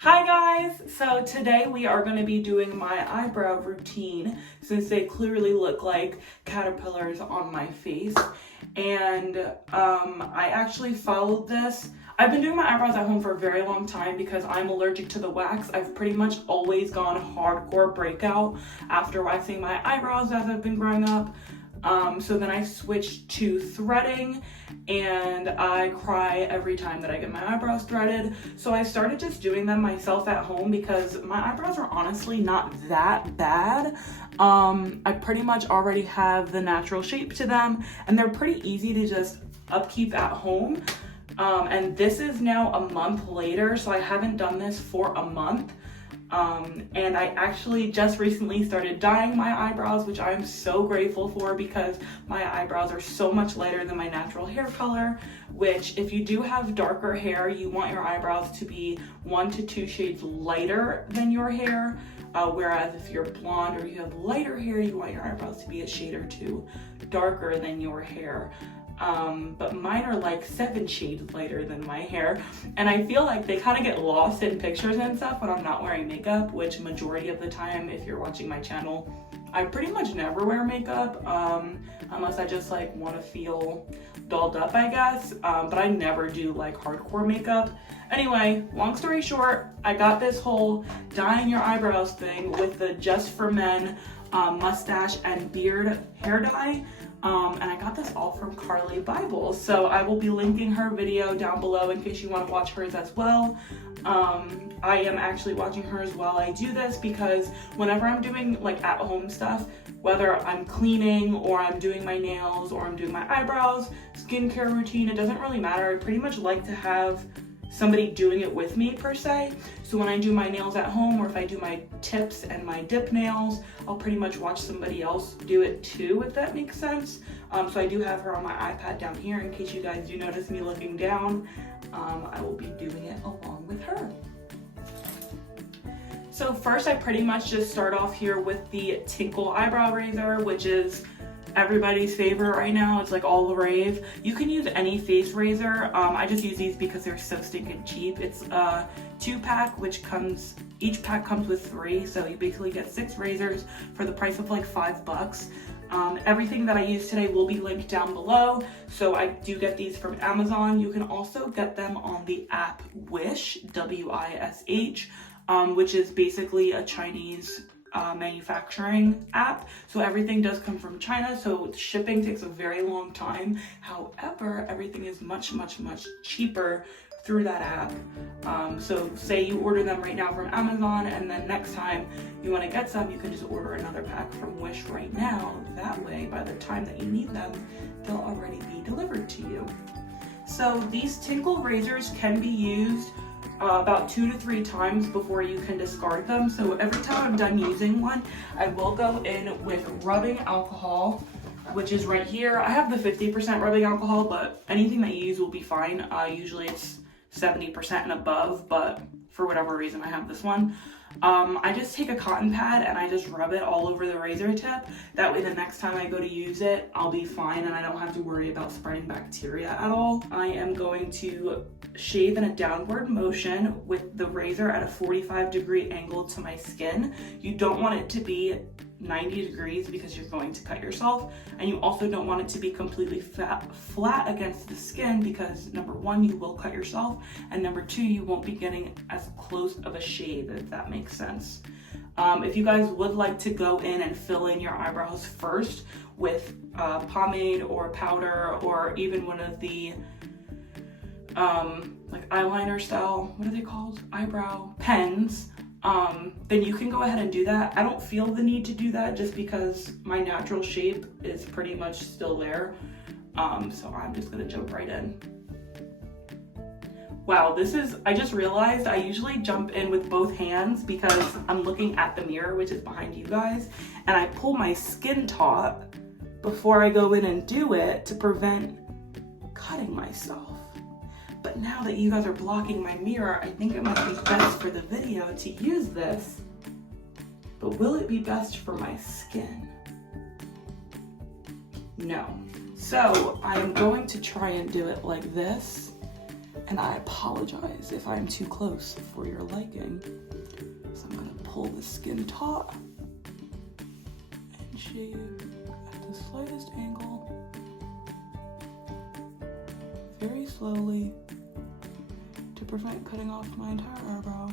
Hi guys! So today we are going to be doing my eyebrow routine since they clearly look like caterpillars on my face. And I actually followed this. I've been doing my eyebrows at home for a very long time because I'm allergic to the wax. I've pretty much always gone hardcore breakout after waxing my eyebrows as I've been growing up. So then I switched to threading, and I cry every time that I get my eyebrows threaded. So I started just doing them myself at home because my eyebrows are honestly not that bad. I pretty much already have the natural shape to them, and they're pretty easy to just upkeep at home. And this is now a month later, so I haven't done this for a month. And I actually just recently started dyeing my eyebrows, which I'm so grateful for because my eyebrows are so much lighter than my natural hair color, which if you do have darker hair, you want your eyebrows to be 1 to 2 shades lighter than your hair. Whereas if you're blonde or you have lighter hair, you want your eyebrows to be a shade or 2 darker than your hair. But mine are like 7 shades lighter than my hair, and I feel like they kind of get lost in pictures and stuff when I'm not wearing makeup, which majority of the time, if you're watching my channel, I pretty much never wear makeup, unless I just like want to feel dolled up, I guess, but I never do like hardcore makeup. Anyway, long story short, I got this whole dyeing your eyebrows thing with the Just for Men mustache and beard hair dye. And I got this all from Carly Bible, so I will be linking her video down below in case you want to watch hers as well. I am actually watching hers while I do this because whenever I'm doing like at home stuff, whether I'm cleaning or I'm doing my nails or I'm doing my eyebrows, skincare routine, it doesn't really matter. I pretty much like to have somebody doing it with me per se. So when I do my nails at home, or if I do my tips and my dip nails, I'll pretty much watch somebody else do it too, if that makes sense. So I do have her on my iPad down here in case you guys do notice me looking down. I will be doing it along with her. So first I pretty much just start off here with the Tinkle Eyebrow Razor, which is everybody's favorite right now. It's like all the rave. You can use any face razor. I just use these because they're so stinking cheap. It's a 2-pack, which each pack comes with 3, so you basically get 6 razors for the price of like $5. Everything that I use today will be linked down below. So I do get these from Amazon. You can also get them on the app Wish, W-I-S-H, which is basically a Chinese manufacturing app. So everything does come from China, so shipping takes a very long time. However, everything is much cheaper through that app. So say you order them right now from Amazon, and then next time you want to get some, you can just order another pack from Wish right now. That way, by the time that you need them, they'll already be delivered to you. So these Tinkle razors can be used about 2 to 3 times before you can discard them. So every time I'm done using one, I will go in with rubbing alcohol, which is right here. I have the 50% rubbing alcohol, but anything that you use will be fine. Usually it's 70% and above, but for whatever reason I have this one. I just take a cotton pad and I just rub it all over the razor tip. That way the next time I go to use it, I'll be fine and I don't have to worry about spreading bacteria at all. I am going to shave in a downward motion with the razor at a 45-degree angle to my skin. You don't want it to be 90 degrees because you're going to cut yourself, and you also don't want it to be completely flat against the skin because number 1, you will cut yourself, and number 2, you won't be getting as close of a shave, if that makes sense. If you guys would like to go in and fill in your eyebrows first with pomade or powder or even one of the like eyeliner style, what are they called? Eyebrow pens, then you can go ahead and do that. I don't feel the need to do that just because my natural shape is pretty much still there. So I'm just gonna jump right in. Wow, I just realized I usually jump in with both hands because I'm looking at the mirror, which is behind you guys, and I pull my skin taut before I go in and do it to prevent cutting myself. But now that you guys are blocking my mirror, I think it might be best for the video to use this. But will it be best for my skin? No. So I'm going to try and do it like this. And I apologize if I'm too close for your liking. So I'm gonna pull the skin taut and shave at the slightest angle, very slowly, to prevent cutting off my entire eyebrow.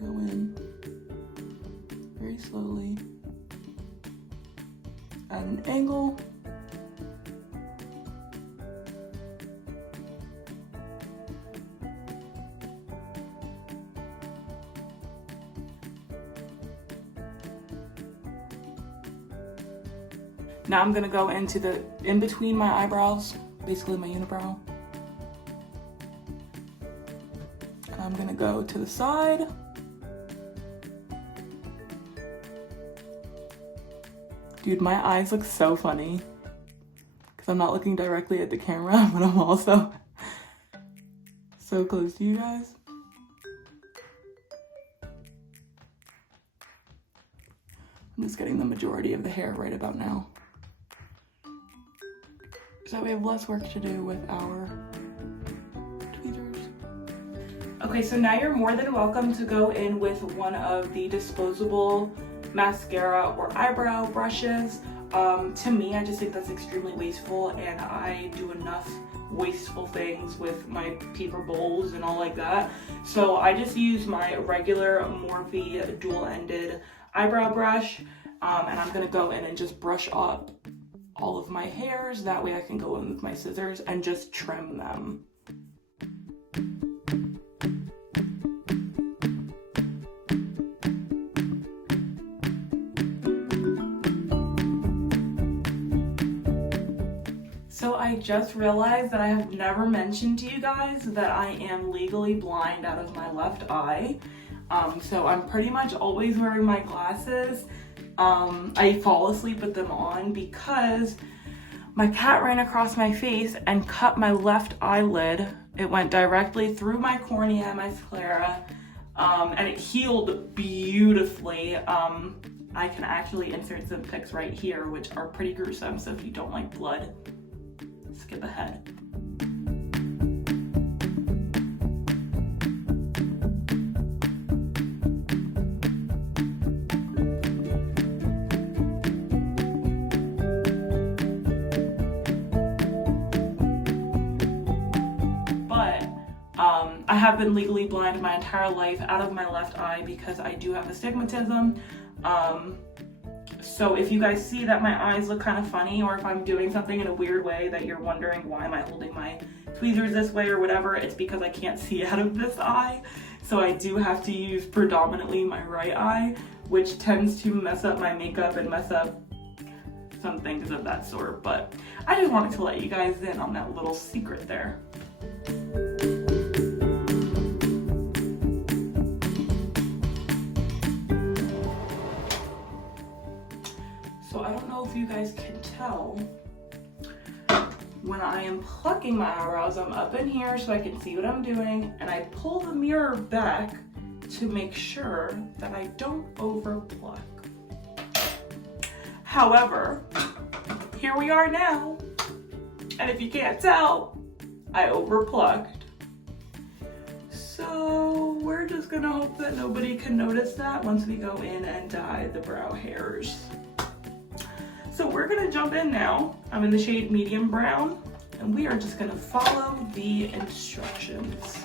Go in very slowly at an angle. Now I'm gonna go into the in between my eyebrows, basically my unibrow. And I'm gonna go to the side. Dude, my eyes look so funny because I'm not looking directly at the camera, but I'm also so close to you guys. I'm just getting the majority of the hair right about now, so we have less work to do with our tweezers. Okay, so now you're more than welcome to go in with one of the disposable mascara or eyebrow brushes. To me, I just think that's extremely wasteful, and I do enough wasteful things with my paper bowls and all like that. So I just use my regular Morphe dual-ended eyebrow brush, and I'm gonna go in and just brush up all of my hairs. That way I can go in with my scissors and just trim them. So I just realized that I have never mentioned to you guys that I am legally blind out of my left eye. So I'm pretty much always wearing my glasses. I fall asleep with them on because my cat ran across my face and cut my left eyelid. It went directly through my cornea and my sclera, and it healed beautifully. I can actually insert some pics right here, which are pretty gruesome, so if you don't like blood, skip ahead. I have been legally blind my entire life out of my left eye because I do have astigmatism. So if you guys see that my eyes look kind of funny, or if I'm doing something in a weird way that you're wondering why am I holding my tweezers this way or whatever, it's because I can't see out of this eye. So I do have to use predominantly my right eye, which tends to mess up my makeup and mess up some things of that sort. But I just wanted to let you guys in on that little secret there. So I don't know if you guys can tell, when I am plucking my eyebrows, I'm up in here so I can see what I'm doing, and I pull the mirror back to make sure that I don't over pluck. However, here we are now, and if you can't tell, I over plucked. So we're just gonna hope that nobody can notice that once we go in and dye the brow hairs. So we're gonna jump in now. I'm in the shade medium brown, and we are just gonna follow the instructions.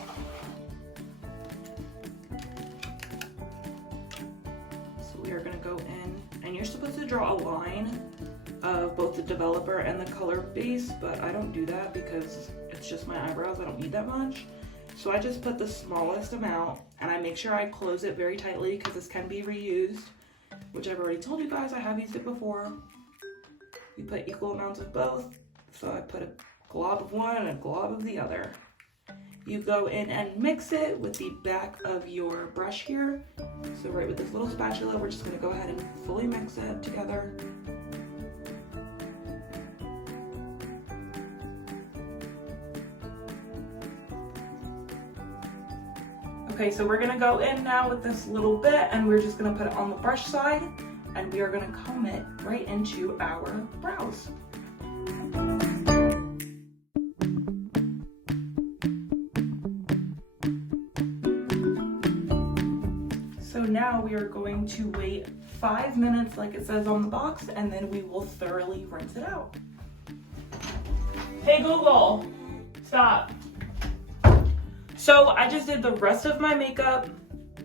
So we are gonna go in, and you're supposed to draw a line of both the developer and the color base, but I don't do that because it's just my eyebrows. I don't need that much. So I just put the smallest amount, and I make sure I close it very tightly because this can be reused, which I've already told you guys I have used it before. You put equal amounts of both, so I put a glob of one and a glob of the other. You go in and mix it with the back of your brush here. So right with this little spatula, we're just gonna go ahead and fully mix it together. Okay, so we're gonna go in now with this little bit and we're just gonna put it on the brush side and we are gonna comb it right into our brows. So now we are going to wait 5 minutes like it says on the box and then we will thoroughly rinse it out. Hey Google, stop. So I just did the rest of my makeup.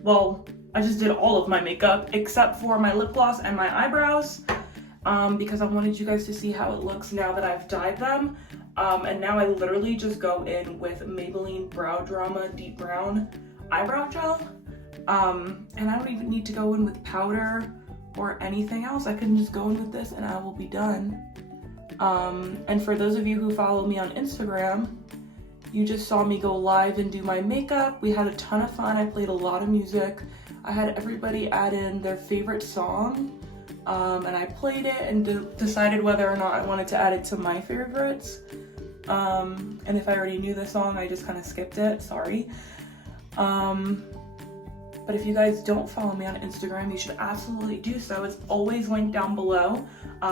Well, I just did all of my makeup except for my lip gloss and my eyebrows because I wanted you guys to see how it looks now that I've dyed them. And now I literally just go in with Maybelline Brow Drama Deep Brown Eyebrow Gel. And I don't even need to go in with powder or anything else. I can just go in with this and I will be done. And for those of you who follow me on Instagram, you just saw me go live and do my makeup. We had a ton of fun. I played a lot of music. I had everybody add in their favorite song, and I played it and decided whether or not I wanted to add it to my favorites. And if I already knew the song, I just kind of skipped it, sorry. But if you guys don't follow me on Instagram, you should absolutely do so. It's always linked down below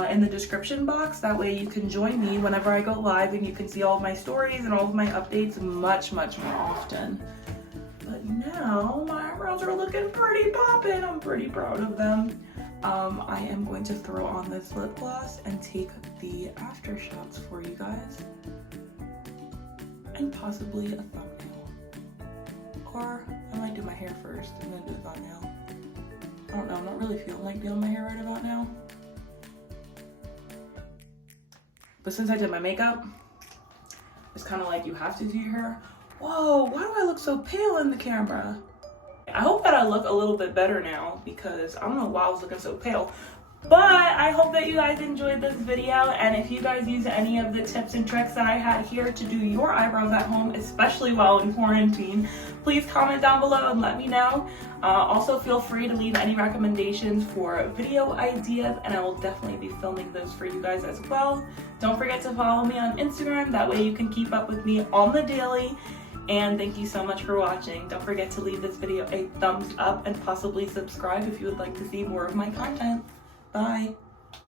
in the description box. That way you can join me whenever I go live and you can see all of my stories and all of my updates much, much more often. But now my eyebrows are looking pretty poppin'. I'm pretty proud of them. I am going to throw on this lip gloss and take the after shots for you guys. And possibly a thumbnail. Or I might do my hair first and then do the thumbnail. I don't know, I'm not really feeling like doing my hair right about now. But since I did my makeup, it's kind of like you have to do your hair. Whoa, why do I look so pale in the camera? I hope that I look a little bit better now because I don't know why I was looking so pale. But I hope that you guys enjoyed this video, and if you guys use any of the tips and tricks that I had here to do your eyebrows at home, especially while in quarantine, please comment down below and let me know. Also feel free to leave any recommendations for video ideas and I will definitely be filming those for you guys as well. Don't forget to follow me on Instagram, that way you can keep up with me on the daily. And thank you so much for watching. Don't forget to leave this video a thumbs up and possibly subscribe if you would like to see more of my content. Bye.